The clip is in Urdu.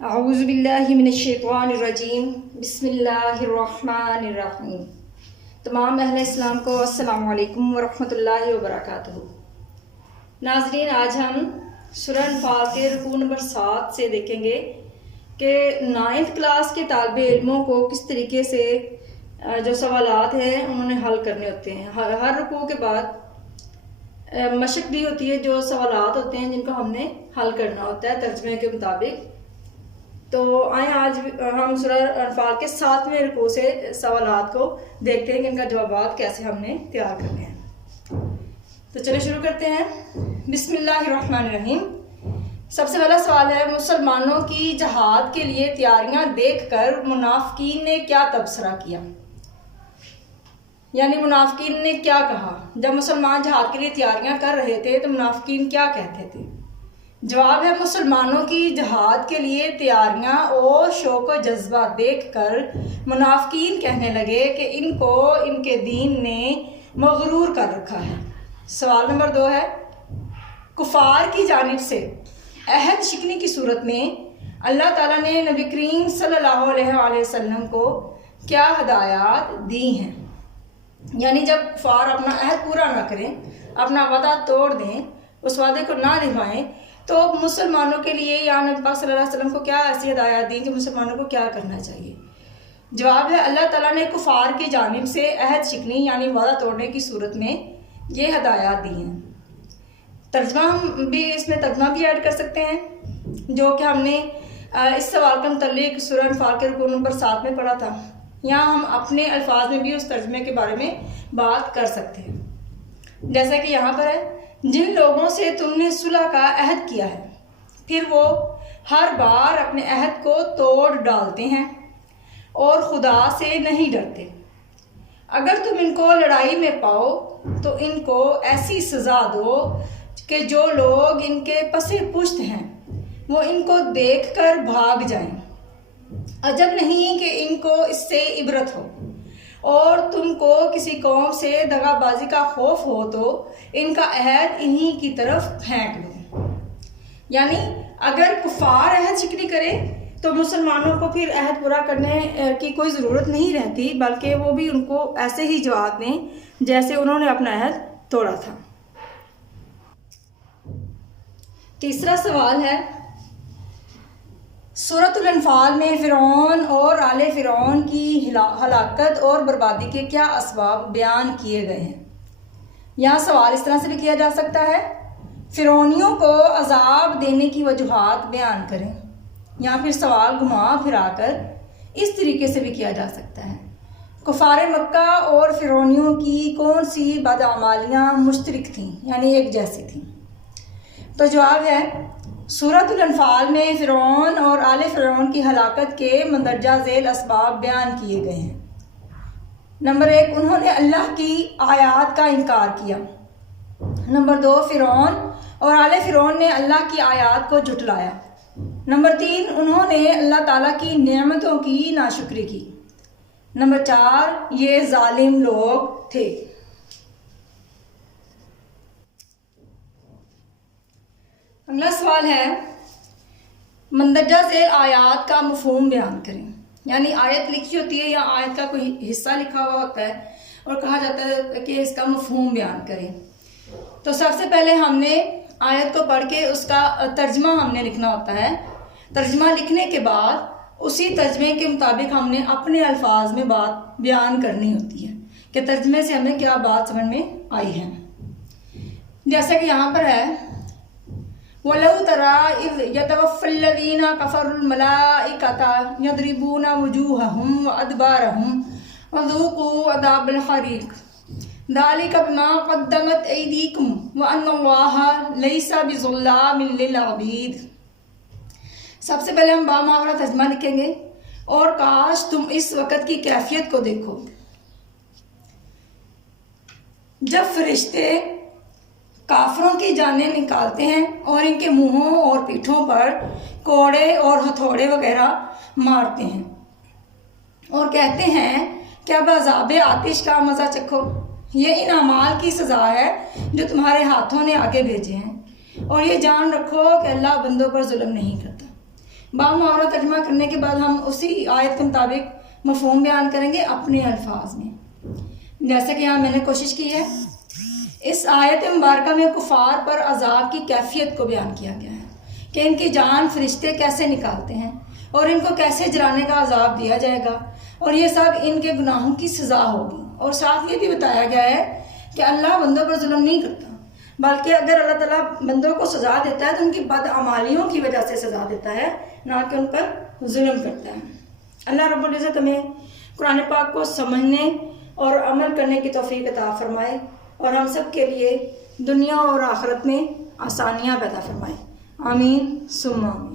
اعوذ باللہ من الشیطان الرجیم بسم اللہ الرحمن الرحیم۔ تمام اہل اسلام کو السلام علیکم ورحمۃ اللہ وبرکاتہ۔ ناظرین، آج ہم سورہ انفال کے رکوع نمبر 7 سے دیکھیں گے کہ 9th کلاس کے طالب علموں کو کس طریقے سے جو سوالات ہیں انہوں نے حل کرنے ہوتے ہیں۔ ہر رکوع کے بعد مشق بھی ہوتی ہے، جو سوالات ہوتے ہیں جن کو ہم نے حل کرنا ہوتا ہے ترجمے کے مطابق۔ تو آئیں آج ہم سورہ انفال کے 7ویں رکوع سے سوالات کو دیکھتے ہیں کہ ان کا جوابات کیسے ہم نے تیار کرنے ہیں۔ تو چلیں شروع کرتے ہیں۔ بسم اللہ الرحمن الرحیم۔ سب سے پہلا سوال ہے، مسلمانوں کی جہاد کے لیے تیاریاں دیکھ کر منافقین نے کیا تبصرہ کیا؟ یعنی منافقین نے کیا کہا جب مسلمان جہاد کے لیے تیاریاں کر رہے تھے تو منافقین کیا کہتے تھے؟ جواب ہے، مسلمانوں کی جہاد کے لیے تیاریاں اور شوق و جذبہ دیکھ کر منافقین کہنے لگے کہ ان کو ان کے دین نے مغرور کر رکھا ہے۔ سوال نمبر 2 ہے، کفار کی جانب سے عہد شکنی کی صورت میں اللہ تعالیٰ نے نبی کریم صلی اللہ علیہ وآلہ وسلم کو کیا ہدایات دی ہیں؟ یعنی جب کفار اپنا عہد پورا نہ کریں، اپنا وعدہ توڑ دیں، اس وعدے کو نہ نبھائیں، تو مسلمانوں کے لیے یا نبی پاک صلی اللہ علیہ وسلم کو کیا ایسی ہدایات دیں کہ مسلمانوں کو کیا کرنا چاہیے؟ جواب ہے، اللہ تعالیٰ نے کفار کی جانب سے عہد شکنی یعنی وعدہ توڑنے کی صورت میں یہ ہدایات دی ہیں۔ ترجمہ ہم بھی اس میں ترجمہ بھی ایڈ کر سکتے ہیں، جو کہ ہم نے اس سوال کے متعلق سورہ انفال کے رکوع نمبر 7 میں پڑھا تھا۔ یہاں ہم اپنے الفاظ میں بھی اس ترجمے کے بارے میں بات کر سکتے ہیں، جیسا کہ یہاں پر ہے، جن لوگوں سے تم نے صلح کا عہد کیا ہے پھر وہ ہر بار اپنے عہد کو توڑ ڈالتے ہیں اور خدا سے نہیں ڈرتے۔ اگر تم ان کو لڑائی میں پاؤ تو ان کو ایسی سزا دو کہ جو لوگ ان کے پس پشت ہیں وہ ان کو دیکھ کر بھاگ جائیں۔ عجب نہیں کہ ان کو اس سے عبرت ہو، اور تم کو کسی قوم سے دغا بازی کا خوف ہو تو ان کا عہد انہی کی طرف پھینک دو۔ یعنی اگر کفار عہد شکنی کرے تو مسلمانوں کو پھر عہد پورا کرنے کی کوئی ضرورت نہیں رہتی، بلکہ وہ بھی ان کو ایسے ہی جواب دیں جیسے انہوں نے اپنا عہد توڑا تھا۔ تیسرا سوال ہے، سورۃ الانفال میں فرعون اور آل فرعون کی ہلاکت اور بربادی کے کیا اسباب بیان کیے گئے ہیں؟ یہاں سوال اس طرح سے بھی کیا جا سکتا ہے، فرعونیوں کو عذاب دینے کی وجوہات بیان کریں، یا پھر سوال گھما پھرا کر اس طریقے سے بھی کیا جا سکتا ہے، کفار مکہ اور فرعونیوں کی کون سی بدعمالیاں مشترک تھیں یعنی ایک جیسی تھیں؟ تو جواب ہے، سورۃ الانفال میں فرعون اور آل فرعون کی ہلاکت کے مندرجہ ذیل اسباب بیان کیے گئے ہیں۔ نمبر 1، انہوں نے اللہ کی آیات کا انکار کیا۔ نمبر 2، فرعون اور آل فرعون نے اللہ کی آیات کو جھٹلایا۔ نمبر 3، انہوں نے اللہ تعالیٰ کی نعمتوں کی ناشکری کی۔ نمبر 4، یہ ظالم لوگ تھے۔ اگلا سوال ہے، مندرجہ ذیل آیات کا مفہوم بیان کریں۔ یعنی آیت لکھی ہوتی ہے یا آیت کا کوئی حصہ لکھا ہوا ہوتا ہے اور کہا جاتا ہے کہ اس کا مفہوم بیان کریں۔ تو سب سے پہلے ہم نے آیت کو پڑھ کے اس کا ترجمہ ہم نے لکھنا ہوتا ہے۔ ترجمہ لکھنے کے بعد اسی ترجمے کے مطابق ہم نے اپنے الفاظ میں بات بیان کرنی ہوتی ہے کہ ترجمے سے ہمیں کیا بات سمجھ میں آئی ہے۔ جیسا کہ یہاں پر ہے، وَلَوْ تَرَىٰ إِذْ يَتَوَفَّى الَّذِينَ كَفَرُوا الْمَلَائِكَةَ يَضْرِبُونَ وُجُوهَهُمْ وَأَدْبَارَهُمْ وَذُوقُوا عَذَابَ الْحَرِيقِ ذَلِكَ بِمَا قَدَّمَتْ أَيْدِيكُمْ وَأَنَّ اللَّهَ لَيْسَ بِظَلَّامٍ لِّلْعَبِيدِ۔ سب سے پہلے ہم باماورا ترجمہ لکھیں گے، اور کاش تم اس وقت کی کیفیت کو دیکھو جب فرشتے کافروں کی جانیں نکالتے ہیں اور ان کے منہوں اور پیٹھوں پر کوڑے اور ہتھوڑے وغیرہ مارتے ہیں اور کہتے ہیں کہ اب عذاب آتش کا مزہ چکھو۔ یہ ان اعمال کی سزا ہے جو تمہارے ہاتھوں نے آگے بھیجے ہیں، اور یہ جان رکھو کہ اللہ بندوں پر ظلم نہیں کرتا۔ بامحاورہ ترجمہ کرنے کے بعد ہم اسی آیت کے مطابق مفہوم بیان کریں گے اپنے الفاظ میں، جیسے کہ یہاں میں نے کوشش کی ہے۔ اس آیت مبارکہ میں کفار پر عذاب کی کیفیت کو بیان کیا گیا ہے کہ ان کی جان فرشتے کیسے نکالتے ہیں اور ان کو کیسے جلانے کا عذاب دیا جائے گا، اور یہ سب ان کے گناہوں کی سزا ہوگی۔ اور ساتھ یہ بھی بتایا گیا ہے کہ اللہ بندوں پر ظلم نہیں کرتا، بلکہ اگر اللہ تعالیٰ بندوں کو سزا دیتا ہے تو ان کی بدعمالیوں کی وجہ سے سزا دیتا ہے، نہ کہ ان پر ظلم کرتا ہے۔ اللہ رب العزت ہمیں قرآن پاک کو سمجھنے اور عمل کرنے کی توفیق عطا فرمائے، اور ہم سب کے لیے دنیا اور آخرت میں آسانیاں پیدا فرمائے۔ آمین ثم آمین۔